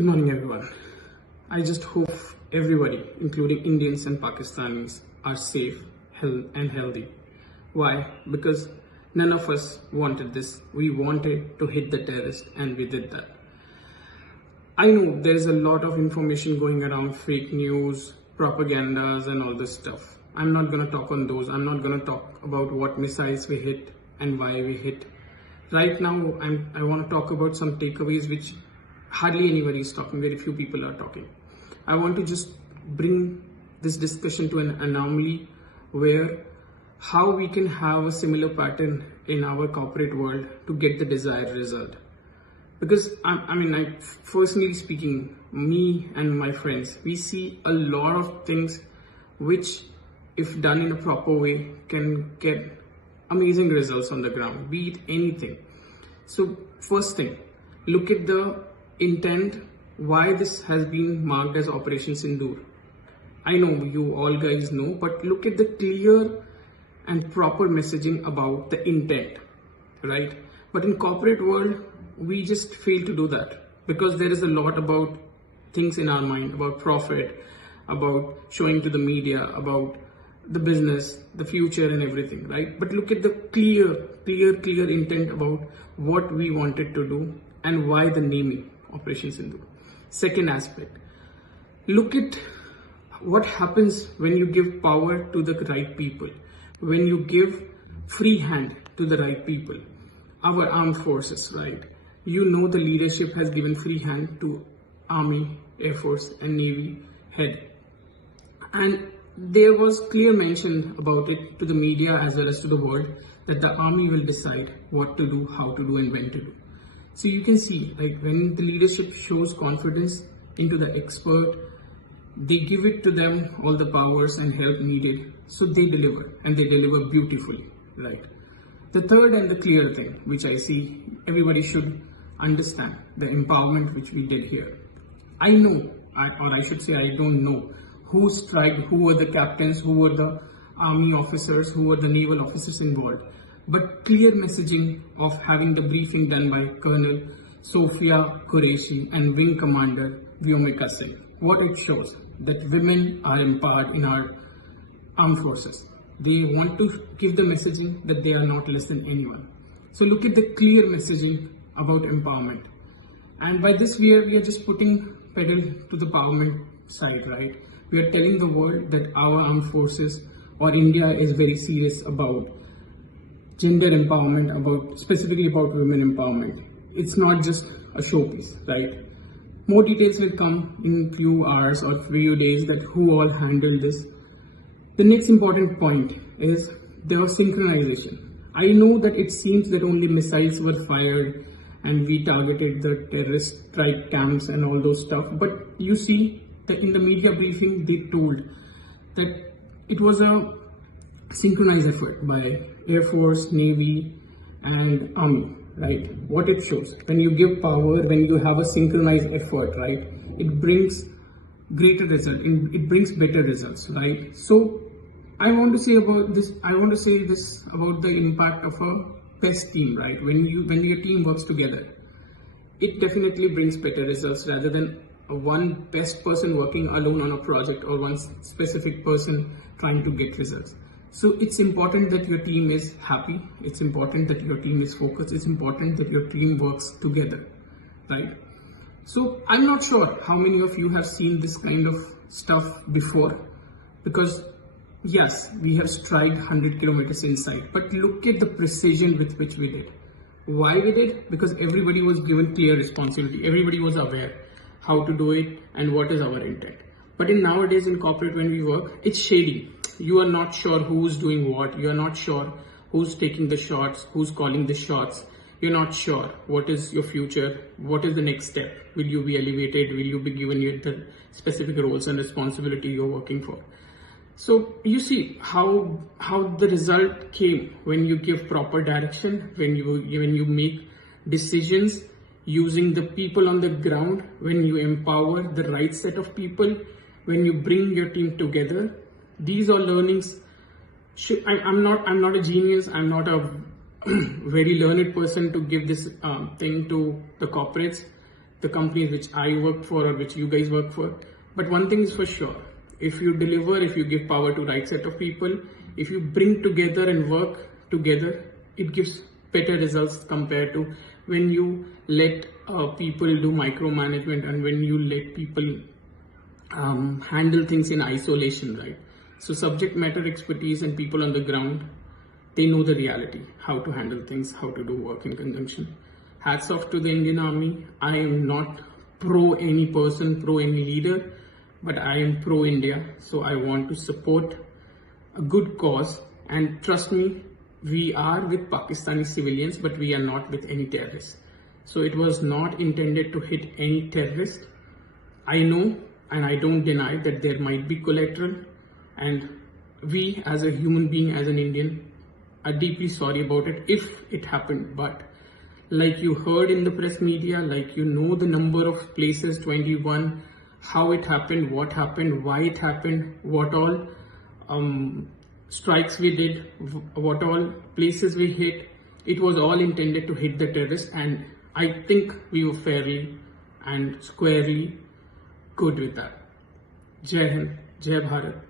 Good morning, everyone. I just hope everybody, including Indians and Pakistanis, are safe and healthy. Why? Because none of us wanted this. We wanted to hit the terrorist, and we did that. I know there is a lot of information going around, fake news, propagandas, and all this stuff. I'm not going to talk on those. I'm not going to talk about what missiles we hit and why we hit. Right now, I want to talk about some takeaways which hardly anybody is talking, very few people are talking. I want to just bring this discussion to an anomaly where how we can have a similar pattern in our corporate world to get the desired result. Because I personally speaking, me and my friends, we see a lot of things which, if done in a proper way, can get amazing results on the ground, be it anything. So first thing, look at the intent, why this has been marked as Operation Sindoor. I know you all guys know, but look at the clear and proper messaging about the intent, right? But in corporate world, we just fail to do that because there is a lot about things in our mind, about profit, about showing to the media, about the business, the future and everything, right? But look at the clear intent about what we wanted to do and why the naming Operation Sindoor. Second aspect, look at what happens when you give power to the right people, when you give free hand to the right people. Our armed forces, right? You know the leadership has given free hand to Army, Air Force and Navy head. And there was clear mention about it to the media as well as to the world that the army will decide what to do, how to do and when to do. So you can see, like, when the leadership shows confidence into the expert, they give it to them all the powers and help needed. So they deliver, and they deliver beautifully, right? The third and the clear thing, which I see everybody should understand, the empowerment which we did here. I know, or I should say I don't know, who striked, who were the captains, who were the army officers, who were the naval officers involved. But clear messaging of having the briefing done by Colonel Sophia Qureshi and Wing Commander Vyomika Singh. What it shows, that women are empowered in our armed forces. They want to give the messaging that they are not less than anyone. So look at the clear messaging about empowerment. And by this we are just putting pedal to the empowerment side, right? We are telling the world that our armed forces or India is very serious about gender empowerment, specifically about women empowerment. It's not just a showpiece, right? More details will come in few hours or few days that who all handled this. The next important point is there was synchronization. I know that it seems that only missiles were fired and we targeted the terrorist strike camps and all those stuff, but you see that in the media briefing they told that it was a synchronized effort by Air Force, Navy and Army, right? What it shows, when you give power, when you have a synchronized effort, right, it brings greater result, it brings better results, right? So I want to say about this about the impact of a best team, right? When your team works together, it definitely brings better results rather than one best person working alone on a project or one specific person trying to get results. So it's important that your team is happy. It's important that your team is focused. It's important that your team works together, right? So I'm not sure how many of you have seen this kind of stuff before, because yes, we have strike 100 kilometers inside, but look at the precision with which we did. Why we did? Because everybody was given clear responsibility. Everybody was aware how to do it and what is our intent. But nowadays in corporate, when we work, it's shady. You are not sure who's doing what. You are not sure who's taking the shots, who's calling the shots. You're not sure what is your future, what is the next step. Will you be elevated? Will you be given the specific roles and responsibility you're working for? So you see how the result came when you give proper direction, when you make decisions using the people on the ground, when you empower the right set of people, when you bring your team together. These are learnings. I'm not a genius. I'm not a very learned person to give this thing to the corporates. the companies which I work for or which you guys work for. But one thing is for sure, if you deliver, if you give power to right set of people, if you bring together and work together, it gives better results compared to when you let people do micromanagement and when you let people handle things in isolation, right? So subject matter expertise and people on the ground, they know the reality, how to handle things, how to do work in conjunction. Hats off to the Indian Army. I am not pro any person, pro any leader, but I am pro India. So I want to support a good cause, and trust me, we are with Pakistani civilians, but we are not with any terrorists. So it was not intended to hit any terrorist. I know and I don't deny that there might be collateral, and we as a human being, as an Indian, are deeply sorry about it if it happened. But like you heard in the press media, like you know the number of places, 21, how it happened, why it happened, what all strikes we did, what all places we hit. It was all intended to hit the terrorists, and I think we were fairly and squarely good with that. Jai Hind, Jai Bharat.